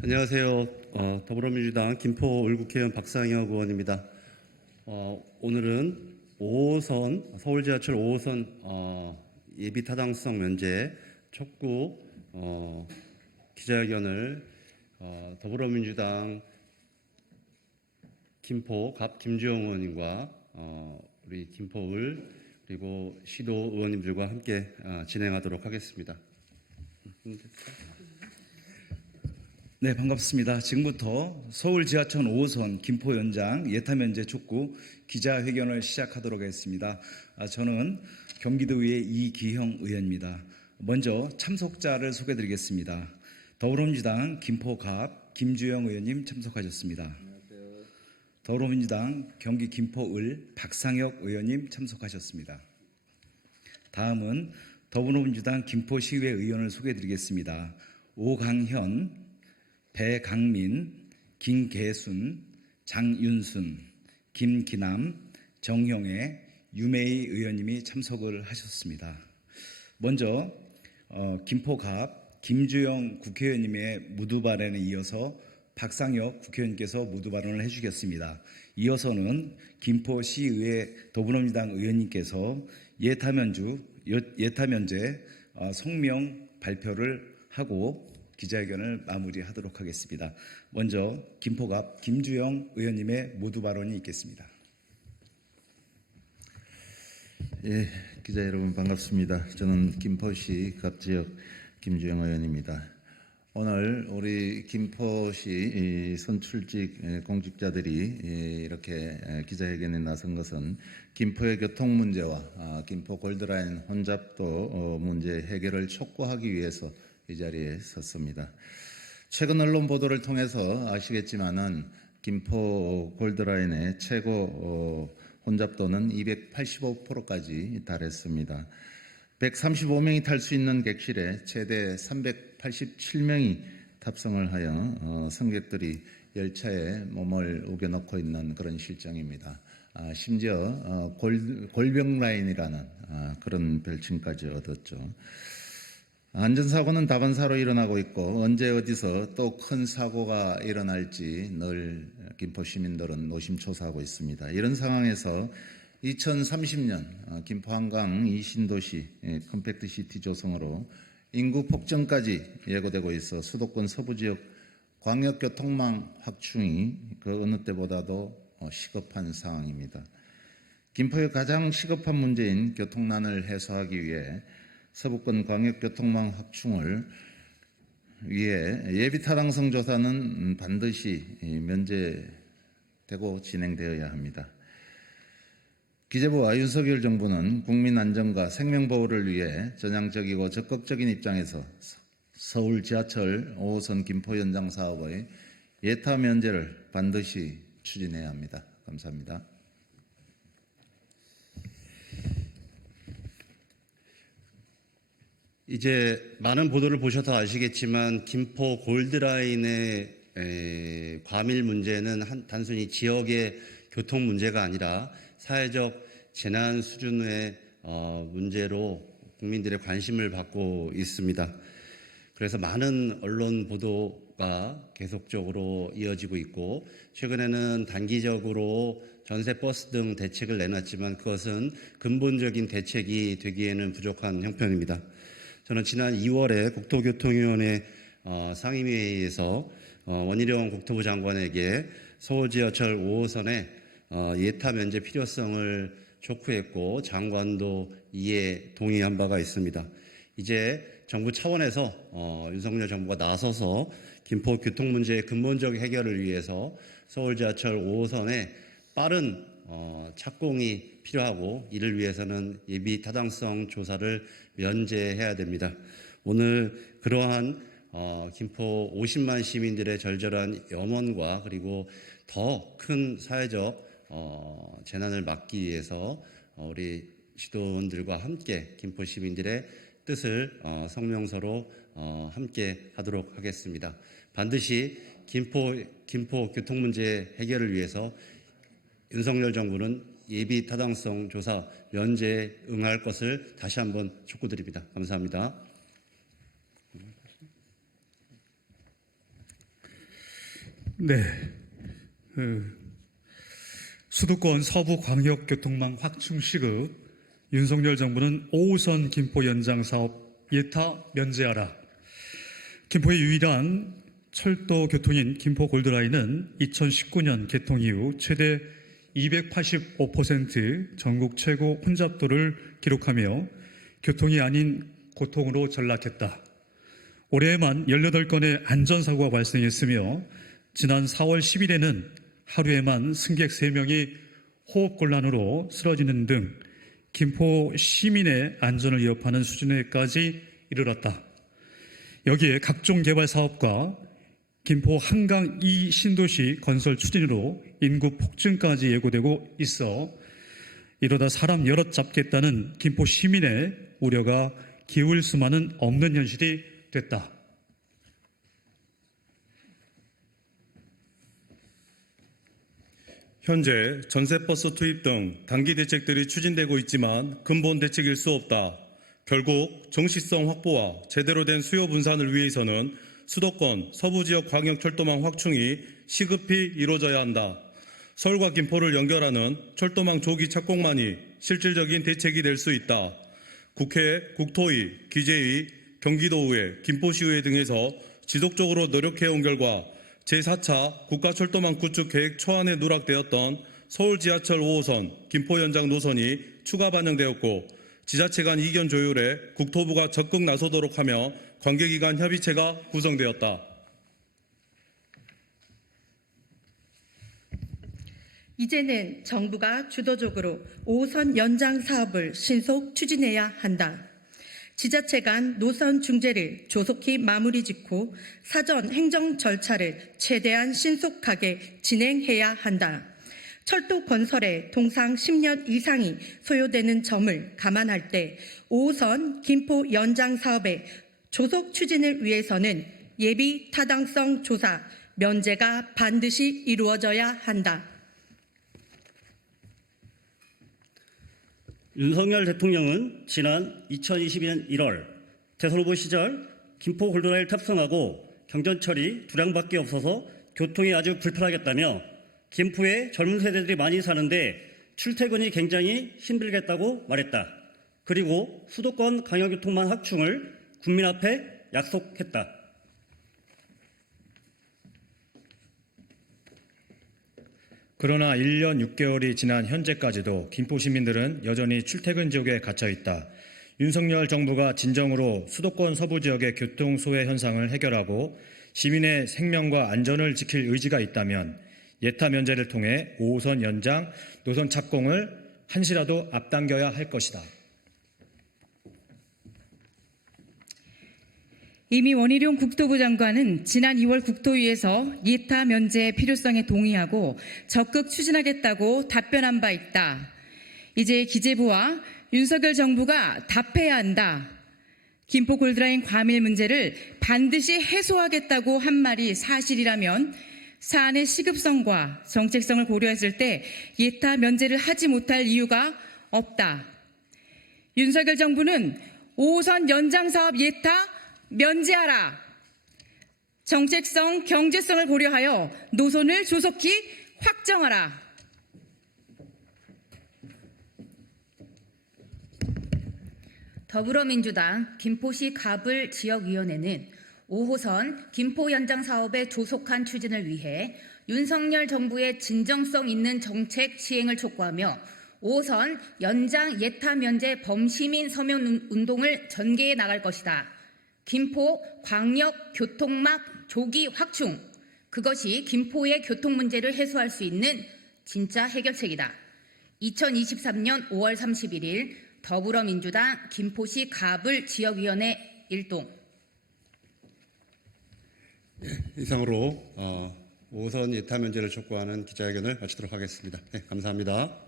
안녕하세요. 더불어민주당 김포 을국회의원 박상혁 의원입니다. 오늘은 5호선 서울지하철 5호선 예비 타당성 면제 촉구 기자회견을 더불어민주당 김포 갑 김주영 의원님과 우리 김포을 그리고 시도 의원님들과 함께 진행하도록 하겠습니다. 네, 반갑습니다. 지금부터 서울 지하철 5호선 김포 연장 예타 면제 촉구 기자회견을 시작하도록 하겠습니다. 저는 경기도의회 이기형 의원입니다. 먼저 참석자를 소개드리겠습니다. 더불어민주당 김포갑 김주영 의원님 참석하셨습니다. 안녕하세요. 더불어민주당 경기 김포을 박상혁 의원님 참석하셨습니다. 다음은 더불어민주당 김포시의회 의원을 소개드리겠습니다. 오강현, 배강민, 김계순, 장윤순, 김기남, 정형애, 유메이 의원님이 참석을 하셨습니다. 먼저 김포갑 김주영 국회의원님의 무두 발언에 이어서 박상혁 국회의원께서 무두 발언을 해주겠습니다. 이어서는 김포시의회 더불어민주당 의원님께서 예타 면제 성명 발표를 하고 기자회견을 마무리하도록 하겠습니다. 먼저 김포갑 김주영 의원님의 모두 발언이 있겠습니다. 예, 기자 여러분 반갑습니다. 저는 김포시 갑지역 김주영 의원입니다. 오늘 우리 김포시 선출직 공직자들이 이렇게 기자회견에 나선 것은 김포의 교통 문제와 김포 골드라인 혼잡도 문제 해결을 촉구하기 위해서 이 자리에 섰습니다. 최근 언론 보도를 통해서 아시겠지만은 김포 골드라인의 최고 혼잡도는 285%까지 달했습니다. 135명이 탈 수 있는 객실에 최대 387명이 탑승을 하여 승객들이 열차에 몸을 우겨넣고 있는 그런 실정입니다. 심지어 골병 라인이라는 그런 별칭까지 얻었죠. 안전사고는 다반사로 일어나고 있고 언제 어디서 또 큰 사고가 일어날지 늘 김포 시민들은 노심초사하고 있습니다. 이런 상황에서 2030년 김포 한강 이신도시 컴팩트시티 조성으로 인구 폭증까지 예고되고 있어 수도권 서부지역 광역교통망 확충이 그 어느 때보다도 시급한 상황입니다. 김포의 가장 시급한 문제인 교통난을 해소하기 위해 서부권 광역교통망 확충을 위해 예비타당성 조사는 반드시 면제되고 진행되어야 합니다. 기재부와 윤석열 정부는 국민 안전과 생명보호를 위해 전향적이고 적극적인 입장에서 서울 지하철 5호선 김포 연장 사업의 예타 면제를 반드시 추진해야 합니다. 감사합니다. 이제 많은 보도를 보셔서 아시겠지만 김포 골드라인의 과밀 문제는 단순히 지역의 교통 문제가 아니라 사회적 재난 수준의 문제로 국민들의 관심을 받고 있습니다. 그래서 많은 언론 보도가 계속적으로 이어지고 있고 최근에는 단기적으로 전세 버스 등 대책을 내놨지만 그것은 근본적인 대책이 되기에는 부족한 형편입니다. 저는 지난 2월에 국토교통위원회 상임회의에서 원희룡 국토부 장관에게 서울지하철 5호선의 예타 면제 필요성을 촉구했고 장관도 이에 동의한 바가 있습니다. 이제 정부 차원에서 윤석열 정부가 나서서 김포 교통 문제의 근본적 해결을 위해서 서울지하철 5호선의 빠른 착공이 필요하고 이를 위해서는 예비 타당성 조사를 면제해야 됩니다. 오늘 그러한 김포 50만 시민들의 절절한 염원과 그리고 더 큰 사회적 재난을 막기 위해서 우리 시도원들과 함께 김포 시민들의 뜻을 성명서로 함께 하도록 하겠습니다. 반드시 김포 교통 문제 해결을 위해서 윤석열 정부는 예비 타당성 조사 면제에 응할 것을 다시 한번 촉구드립니다. 감사합니다. 네. 수도권 서부 광역교통망 확충 시급 윤석열 정부는 5호선 김포 연장 사업 예타 면제하라. 김포의 유일한 철도 교통인 김포 골드라인은 2019년 개통 이후 최대 285% 전국 최고 혼잡도를 기록하며 교통이 아닌 고통으로 전락했다. 올해에만 18건의 안전사고가 발생했으며 지난 4월 10일에는 하루에만 승객 3명이 호흡곤란으로 쓰러지는 등 김포 시민의 안전을 위협하는 수준에까지 이르렀다. 여기에 각종 개발 사업과 김포 한강 2 신도시 건설 추진으로 인구 폭증까지 예고되고 있어 이러다 사람 여럿 잡겠다는 김포 시민의 우려가 기울 수만은 없는 현실이 됐다. 현재 전세버스 투입 등 단기 대책들이 추진되고 있지만 근본 대책일 수 없다. 결국 정시성 확보와 제대로 된 수요 분산을 위해서는 수도권 서부지역 광역철도망 확충이 시급히 이루어져야 한다. 서울과 김포를 연결하는 철도망 조기 착공만이 실질적인 대책이 될 수 있다. 국회, 국토위, 기재위, 경기도의회, 김포시의회 등에서 지속적으로 노력해온 결과 제4차 국가철도망 구축 계획 초안에 누락되었던 서울 지하철 5호선 김포 연장 노선이 추가 반영되었고 지자체 간 이견 조율에 국토부가 적극 나서도록 하며 관계기관 협의체가 구성되었다. 이제는 정부가 주도적으로 5호선 연장 사업을 신속 추진해야 한다. 지자체 간 노선 중재를 조속히 마무리 짓고 사전 행정 절차를 최대한 신속하게 진행해야 한다. 철도 건설에 통상 10년 이상이 소요되는 점을 감안할 때 5호선 김포 연장 사업의 조속 추진을 위해서는 예비 타당성 조사, 면제가 반드시 이루어져야 한다. 윤석열 대통령은 지난 2022년 1월 대선 후보 시절 김포 골드라인을 탑승하고 경전철이 2량밖에 없어서 교통이 아주 불편하겠다며 김포에 젊은 세대들이 많이 사는데 출퇴근이 굉장히 힘들겠다고 말했다. 그리고 수도권 광역교통망 확충을 국민 앞에 약속했다. 그러나 1년 6개월이 지난 현재까지도 김포 시민들은 여전히 출퇴근 지옥에 갇혀 있다. 윤석열 정부가 진정으로 수도권 서부 지역의 교통 소외 현상을 해결하고 시민의 생명과 안전을 지킬 의지가 있다면 예타 면제를 통해 5호선 연장 노선 착공을 한시라도 앞당겨야 할 것이다. 이미 원희룡 국토부 장관은 지난 2월 국토위에서 예타 면제의 필요성에 동의하고 적극 추진하겠다고 답변한 바 있다. 이제 기재부와 윤석열 정부가 답해야 한다. 김포 골드라인 과밀 문제를 반드시 해소하겠다고 한 말이 사실이라면 사안의 시급성과 정책성을 고려했을 때 예타 면제를 하지 못할 이유가 없다. 윤석열 정부는 5호선 연장 사업 예타 면제하라. 정책성, 경제성을 고려하여 노선을 조속히 확정하라. 더불어민주당 김포시 가불 지역위원회는 5호선 김포 연장 사업의 조속한 추진을 위해 윤석열 정부의 진정성 있는 정책 시행을 촉구하며 5호선 연장 예타 면제 범시민 서명 운동을 전개해 나갈 것이다. 김포 광역 교통막 조기 확충, 그것이 김포의 교통 문제를 해소할 수 있는 진짜 해결책이다. 2023년 5월 31일 더불어민주당 김포시 가불 지역위원회 일동. 이상으로 5호선 예타 면제를 촉구하는 기자회견을 마치도록 하겠습니다. 감사합니다.